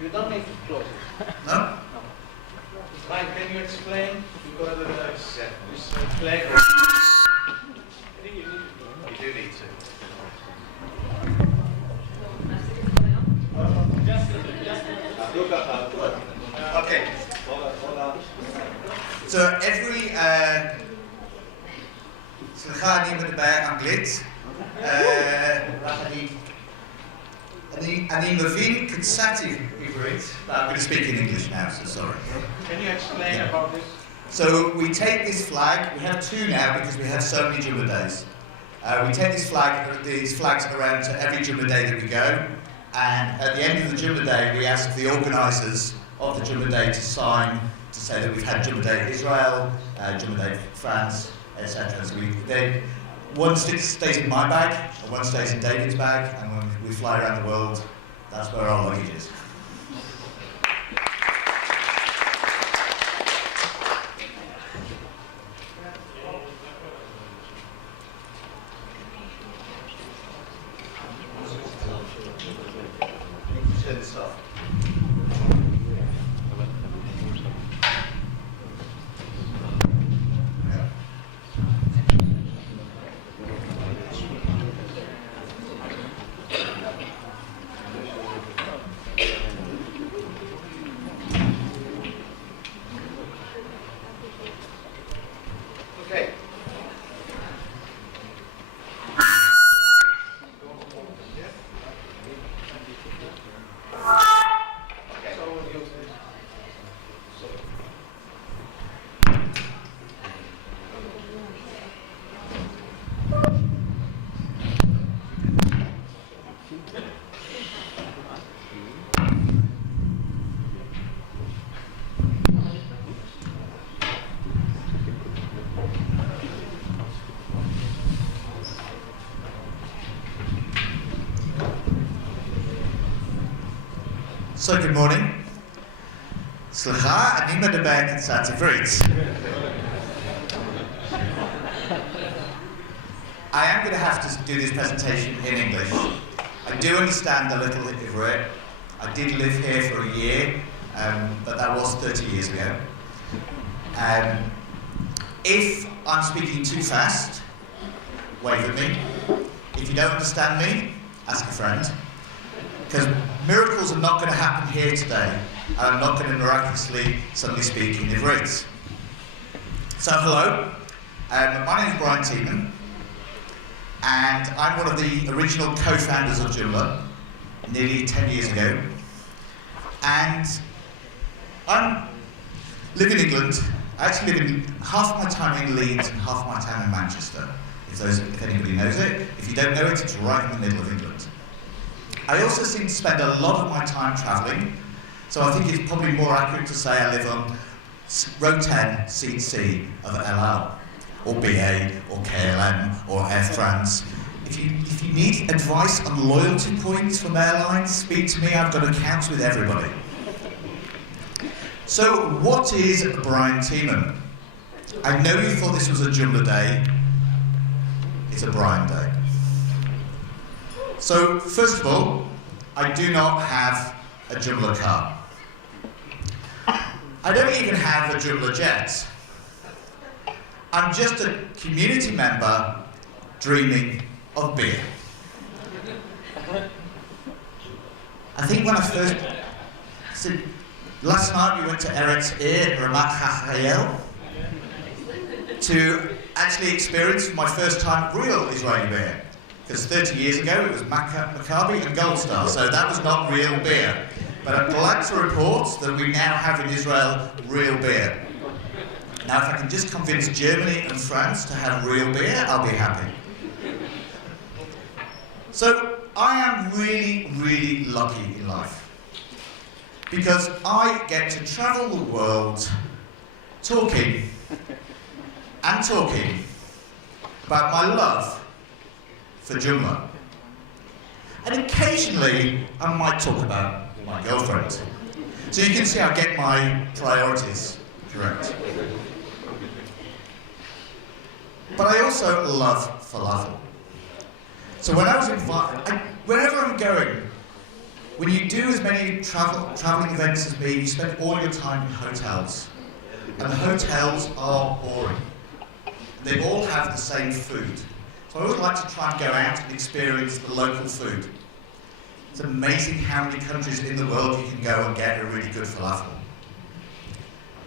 You don't need to close it. No? Mike, can you explain? Because it's explain. You do need to. Okay. So every סליחה, אני מדבר אנגלית. אני מבין קצת עברית, but I'm going to speak in English now, so sorry. Can you explain about this? So we take this flag, we have two now because we have so many Joomla days. We take these flags around to every Joomla day that we go, and at the end of the Joomla day we ask the organisers of the Joomla day to sign to say that we've had Joomla day Israel, Joomla day France, etc. So one stays in my bag, and one stays in David's bag, and when we fly around the world, that's where our luggage is. Turn this off. Okay. So good morning. סליחה, אני מדבר קצת עברית. I am going to have to do this presentation in English. I do understand a little Ivrit. I did live here for a year, but that was 30 years ago. If I'm speaking too fast, wave at me. If you don't understand me, ask a friend. Because miracles are not going to happen here today, and I'm not going to miraculously suddenly speak in Ivrit. So hello, my name is Brian Teeman, and I'm one of the original co-founders of Joomla, nearly 10 years ago. And I live in England. I actually live in half my time in Leeds and half my time in Manchester, if anybody knows it. If you don't know it, it's right in the middle of England. I also seem to spend a lot of my time travelling, so I think it's probably more accurate to say I live on row 10, seat C of LL, or BA, or KLM, or Air France. If you need advice on loyalty points from airlines, speak to me, I've got accounts with everybody. So what is Brian Teeman? I know you thought this was a Joomla day. It's a Brian day. So, first of all, I do not have a Joomla car. I don't even have a Joomla jet. I'm just a community member dreaming of beer. I think when I first said, last night we went to Eretz Ir, Ramat HaChayel, to actually experience for my first time real Israeli beer. Because 30 years ago it was Maccabi and Gold Star, so that was not real beer. But I'm glad to report that we now have in Israel real beer. Now if I can just convince Germany and France to have real beer, I'll be happy. So I am really, really lucky in life. Because I get to travel the world talking about my love for Joomla. And occasionally, I might talk about my girlfriend. So you can see I get my priorities correct. But I also love falafel. So when I was invited, wherever I'm going, When you do as many traveling events as me, you spend all your time in hotels. And the hotels are boring. They all have the same food. So I always like to try and go out and experience the local food. It's amazing how many countries in the world you can go and get a really good falafel.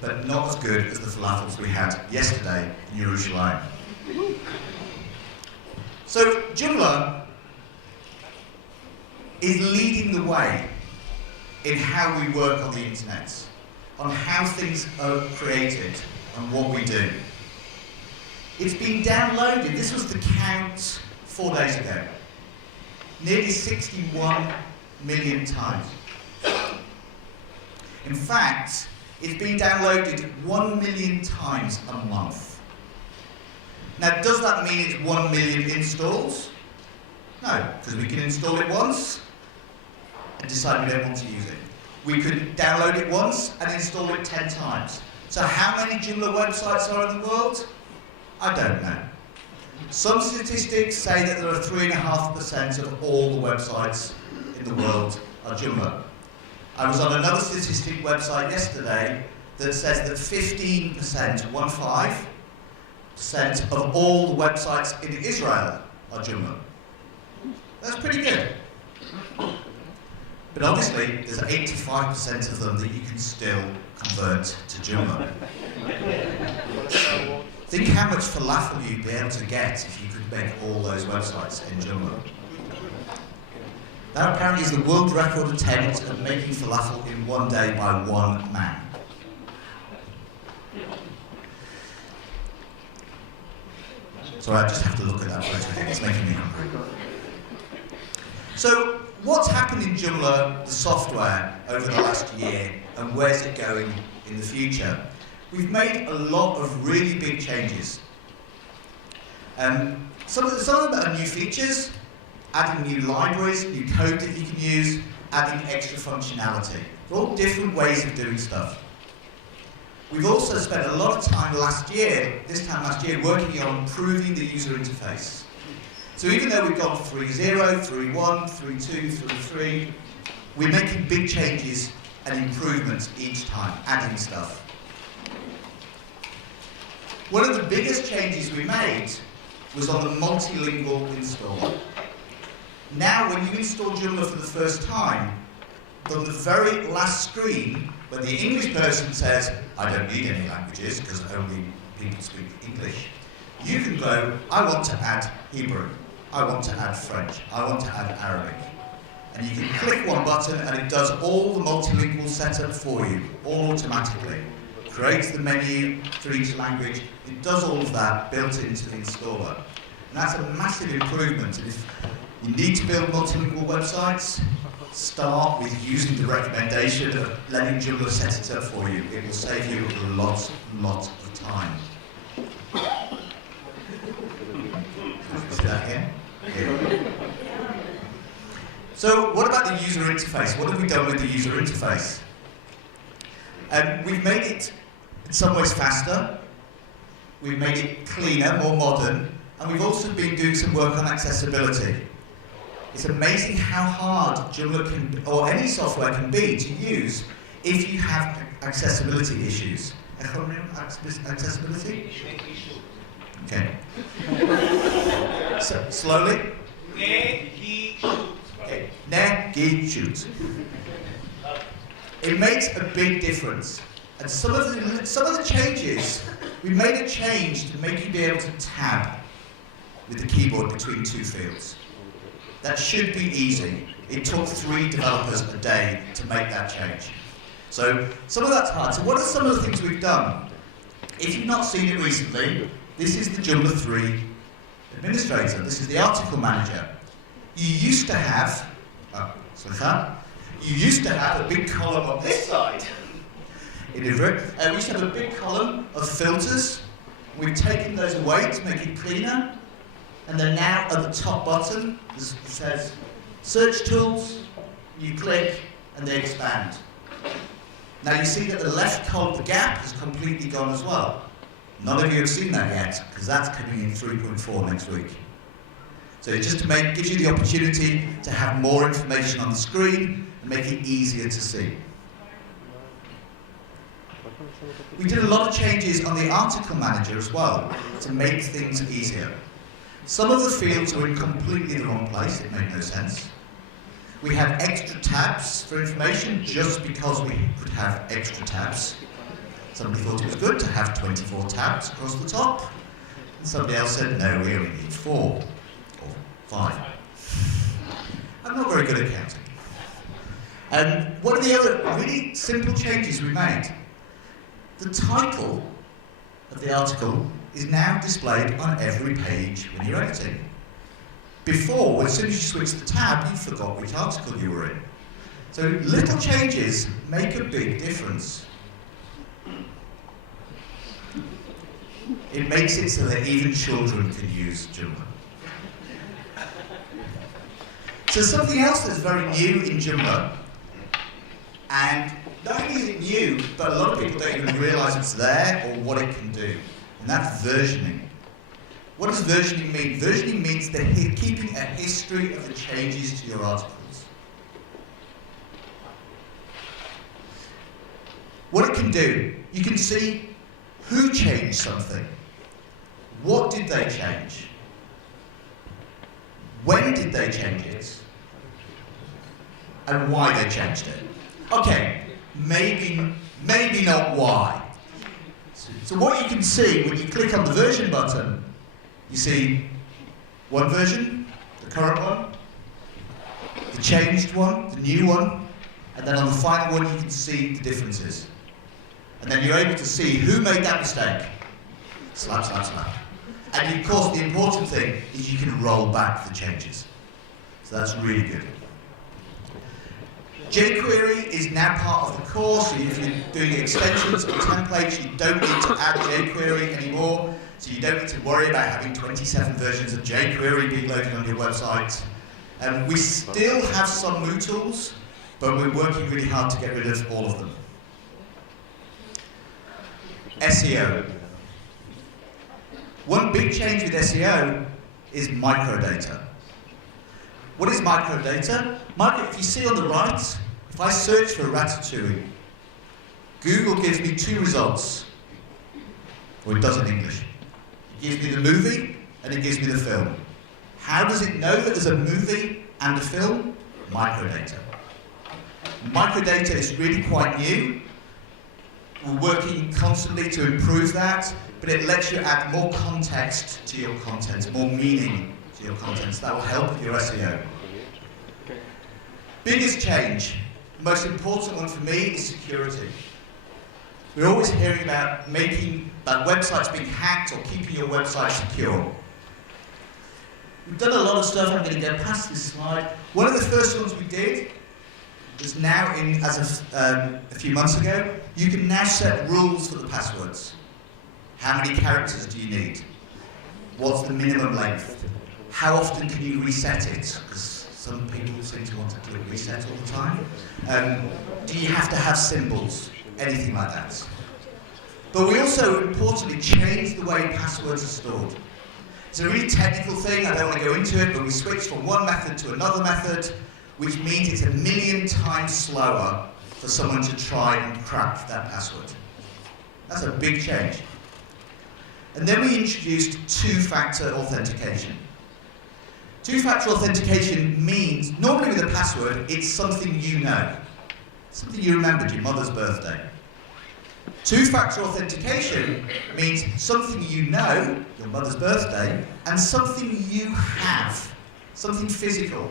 But not as good as the falafels we had yesterday in Jerusalem. So Joomla is leading the way in how we work on the internet, on how things are created and what we do. It's been downloaded, this was the count 4 days ago, nearly 61 million times. In fact, it's been downloaded 1 million times a month. Now, does that mean it's 1 million installs? No, because we can install it once and decide we don't want to use it. We could download it once and install it 10 times. So how many Joomla websites are in the world? I don't know. Some statistics say that there are 3.5% of all the websites in the world are Joomla. I was on another statistic website yesterday that says that 15%, 15% of all the websites in Israel are Joomla. That's pretty good. But obviously, there's 85% of them that you can still convert to Joomla. Think how much falafel you'd be able to get if you could make all those websites in Joomla. That apparently is the world record attempt at making falafel in one day by one man. Sorry, I just have to look at that photo again, it's making me hungry. So, what's happened in Joomla, the software, over the last year, and where's it going in the future? We've made a lot of really big changes. Some of them are new features, adding new libraries, new code that you can use, adding extra functionality. They're all different ways of doing stuff. We've also spent a lot of time this time last year, working on improving the user interface. So even though we've gone 3.0, 3.1, 3.2, 3.3, we're making big changes and improvements each time, adding stuff. One of the biggest changes we made was on the multilingual installer. Now, when you install Joomla for the first time, on the very last screen, when the English person says, I don't need any languages because only people speak English, you can go, I want to add Hebrew, I want to add French, I want to add Arabic. And you can click one button and it does all the multilingual setup for you, all automatically. Creates the menu for each language, it does all of that built into the installer. And that's a massive improvement. And if you need to build multilingual websites, start with using the recommendation of letting Joomla set it up for you. It will save you a lot of time. Say that again? Yeah. So what about the user interface? What have we done with the user interface? We've made it in some ways faster, we've made it cleaner, more modern, and we've also been doing some work on accessibility. It's amazing how hard Joomla can, or any software can be to use if you have accessibility issues. Accessibility? Okay. So, slowly. Okay. Shoot. It makes a big difference. And some of the changes, we made a change to make you be able to tab with the keyboard between two fields. That should be easy. It took 3 developers a day to make that change. So some of that's hard. So what are some of the things we've done? If you've not seen it recently, this is the Joomla 3 administrator. This is the article manager. You used to have, you used to have a big column on this side. We used to have a big column of filters. We've taken those away to make it cleaner. And then now at the top button, it says search tools, you click, and they expand. Now you see that the left column, the gap, has completely gone as well. None of you have seen that yet, because that's coming in 3.4 next week. So it just gives you the opportunity to have more information on the screen, and make it easier to see. We did a lot of changes on the article manager as well to make things easier. Some of the fields were in completely the wrong place, it made no sense. We had extra tabs for information just because we could have extra tabs. Somebody thought it was good to have 24 tabs across the top. And somebody else said, no, we only need 4 or 5. I'm not very good at counting. And one of the other really simple changes we made, the title of the article is now displayed on every page when you're editing. Before, as soon as you switched the tab, you forgot which article you were in. So little changes make a big difference. It makes it so that even children can use Joomla. So something else that's very new in Joomla, and not only is it new, but a lot of people don't even realize it's there or what it can do, and that's versioning. What does versioning mean? Versioning means keeping a history of the changes to your articles. What it can do, you can see who changed something. What did they change? When did they change it? And why they changed it. Okay, maybe not why. So what you can see when you click on the version button, you see one version, the current one, the changed one, the new one, and then on the final one you can see the differences. And then you're able to see who made that mistake. Slap, slap, slap. And of course the important thing is you can roll back the changes. So that's really good. jQuery is now part of the course, so if you're doing extensions or templates, you don't need to add jQuery anymore, so you don't need to worry about having 27 versions of jQuery being loaded on your website. We still have some Moo tools, but we're working really hard to get rid of all of them. SEO. One big change with SEO is microdata. What is microdata? If you see on the right, if I search for ratatouille, Google gives me 2 results. Or it does in English. It gives me the movie and it gives me the film. How does it know that there's a movie and a film? Microdata. Microdata is really quite new. We're working constantly to improve that, but it lets you add more context to your content, more meaning to your content. So that will help with your SEO. Biggest change, the most important one for me, is security. We're always hearing about websites being hacked or keeping your website secure. We've done a lot of stuff. I'm going to go past this slide. One of the first ones we did is now in, as of a few months ago, you can now set rules for the passwords. How many characters do you need? What's the minimum length? How often can you reset it? Because some people seem to want to click reset all the time. Do you have to have symbols? Anything like that. But we also, importantly, changed the way passwords are stored. It's a really technical thing, I don't want to go into it, but we switched from one method to another method, which means it's 1,000,000 times slower for someone to try and crack that password. That's a big change. And then we introduced two-factor authentication. Two-factor authentication means, normally with a password, it's something you know. Something you remembered, your mother's birthday. Two-factor authentication means something you know, your mother's birthday, and something you have, something physical.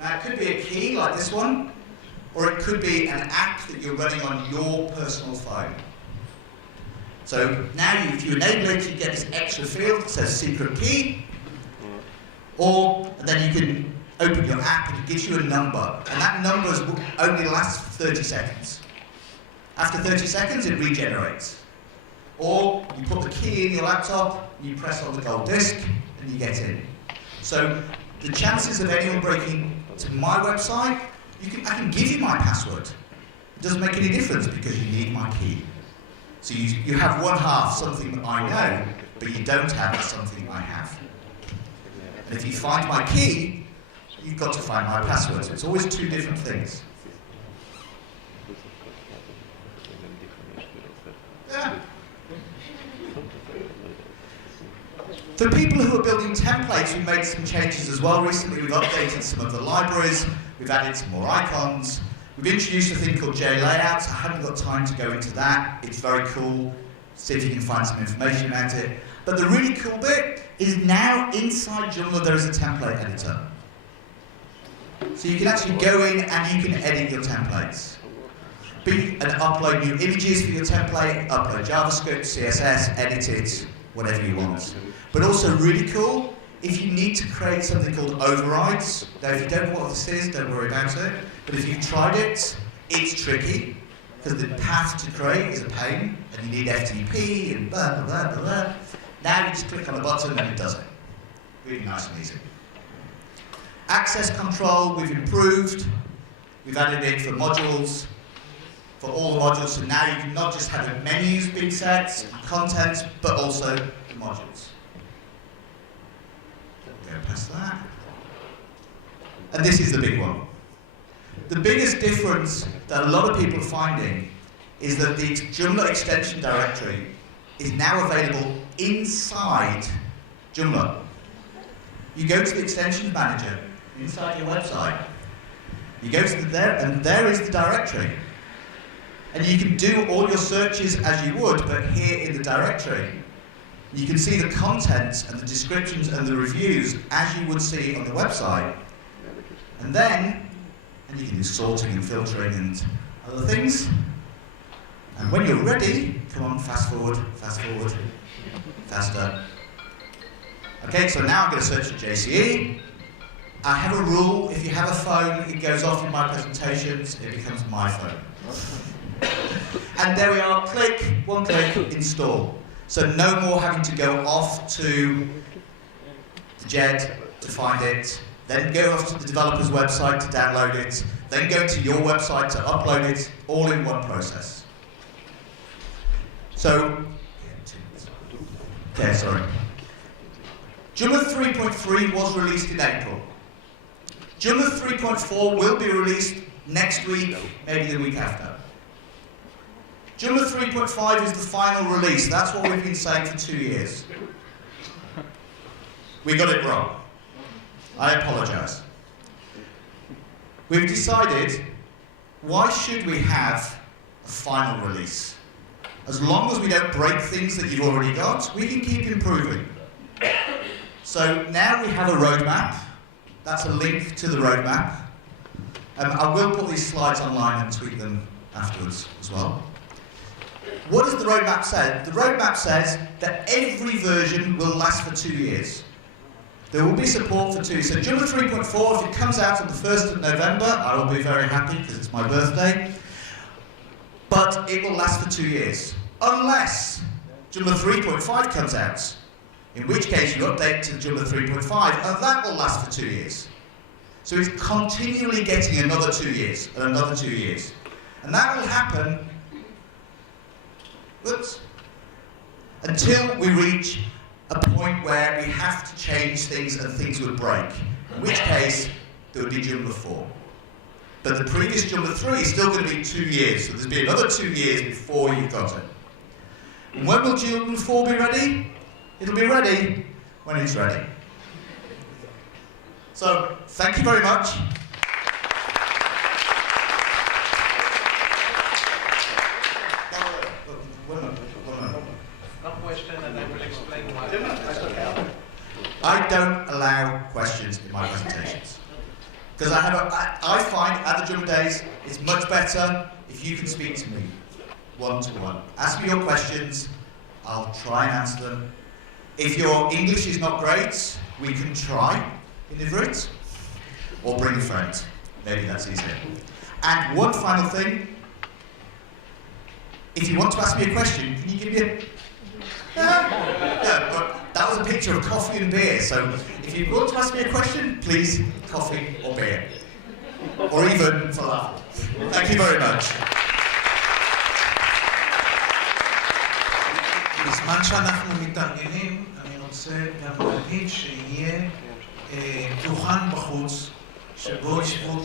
Now, it could be a key, like this one, or it could be an app that you're running on your personal phone. So now, if you enable it, you get this extra field that says secret key, and then you can open your app and it gives you a number, and that number only lasts for 30 seconds. After 30 seconds, it regenerates. Or you put the key in your laptop, you press on the gold disc, and you get in. So the chances of anyone breaking to my website, I can give you my password. It doesn't make any difference because you need my key. So you have one half something that I know, but you don't have something I have. And if you find my key, you've got to find my password. So it's always two different things. For people who are building templates, we've made some changes as well recently. We've updated some of the libraries, we've added some more icons, we've introduced a thing called JLayouts. I haven't got time to go into that. It's very cool. See if you can find some information about it. But the really cool bit is now inside Joomla there is a template editor. So you can actually go in and you can edit your templates. And upload new images for your template, upload JavaScript, CSS, edit it, whatever you want. But also really cool, if you need to create something called overrides. Now if you don't know what this is, don't worry about it. But if you've tried it, it's tricky, because the path to create is a pain, and you need FTP and blah, blah, blah, blah, blah. Now you just click on a button and it does it. Really nice and easy. Access control, we've improved. We've added it for modules, for all the modules, so now you can not just have the menus being set, content, but also the modules. Go past that. And this is the big one. The biggest difference that a lot of people are finding is that the Joomla extension directory is now available inside Joomla. You go to the extensions manager inside your website, you go to there, and there is the directory. And you can do all your searches as you would, but here in the directory, you can see the content and the descriptions and the reviews as you would see on the website. And you can do sorting and filtering and other things. And when you're ready, come on, fast forward, faster. Okay, so now I'm going to search for JCE. I have a rule, if you have a phone, it goes off in my presentations, it becomes my phone. And there we are, click, one click, install. So no more having to go off to the JED to find it, then go off to the developer's website to download it, then go to your website to upload it, all in one process. So, okay, sorry. Joomla 3.3 was released in April. Joomla 3.4 will be released next week, maybe the week after. Joomla 3.5 is the final release. That's what we've been saying for 2 years. We got it wrong. I apologize. We've decided, why should we have a final release? As long as we don't break things that you've already got, we can keep improving. So now we have a roadmap. That's a link to the roadmap. I will put these slides online and tweet them afterwards as well. What does the roadmap say? The roadmap says that every version will last for 2 years. There will be support for 2 years. So Joomla 3.4, if it comes out on the 1st of November, I will be very happy because it's my birthday. But it will last for 2 years. Unless Joomla 3.5 comes out, in which case you update to Joomla 3.5, and that will last for 2 years. So it's continually getting another 2 years, and another 2 years. And that will happen until we reach a point where we have to change things and things would break. In which case, there would be Joomla 4. But the previous Joomla 3 is still going to be 2 years, so there's be another 2 years before you've got it. And when will Joomla 4 be ready? It'll be ready when it's ready. So, thank you very much. One question and I will explain why. I don't allow questions in my presentations. Because I find at the Joomla Days, it's much better if you can speak to me one-to-one. Ask me your questions, I'll try and answer them. If your English is not great, we can try in Ivrit, or bring a friend. Maybe that's easier. And one final thing, if you want to ask me a question, can you give me a... Yeah, but that was a picture of coffee and beer, so if you want to ask me a question, please, coffee or beer. Or even falafel. Thank you very much. בזמן שאנחנו מתארגנים, אני רוצה גם להגיד שיהיה דוכן בחוץ שבו ישבו